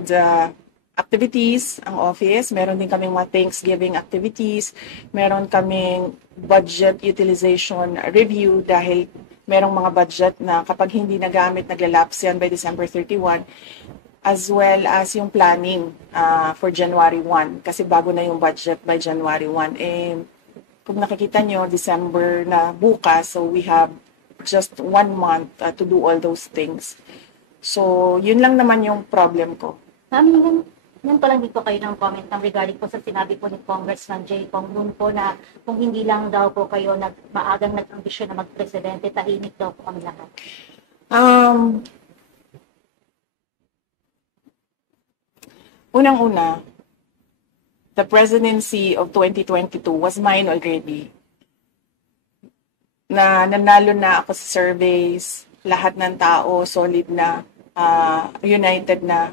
had activities ang office. Meron din kaming mga Thanksgiving activities. Meron kaming budget utilization review dahil merong mga budget na kapag hindi nagamit, naglalapse yan by December 31, as well as yung planning for January 1 kasi bago na yung budget by January 1. Kung nakikita nyo, December na bukas, so we have just 1 month to do all those things. So, yun lang naman yung problem ko. Yan pa lang dito kayo ng comment regarding po sa sinabi po ni Congressman Jay Pong noon po na kung hindi lang daw po kayo maagang nag-ambisyon na magpresidente, tahimik daw po kami lahat. Unang-una, the presidency of 2022 was mine already. Nanalo na ako sa surveys, lahat ng tao solid na, united na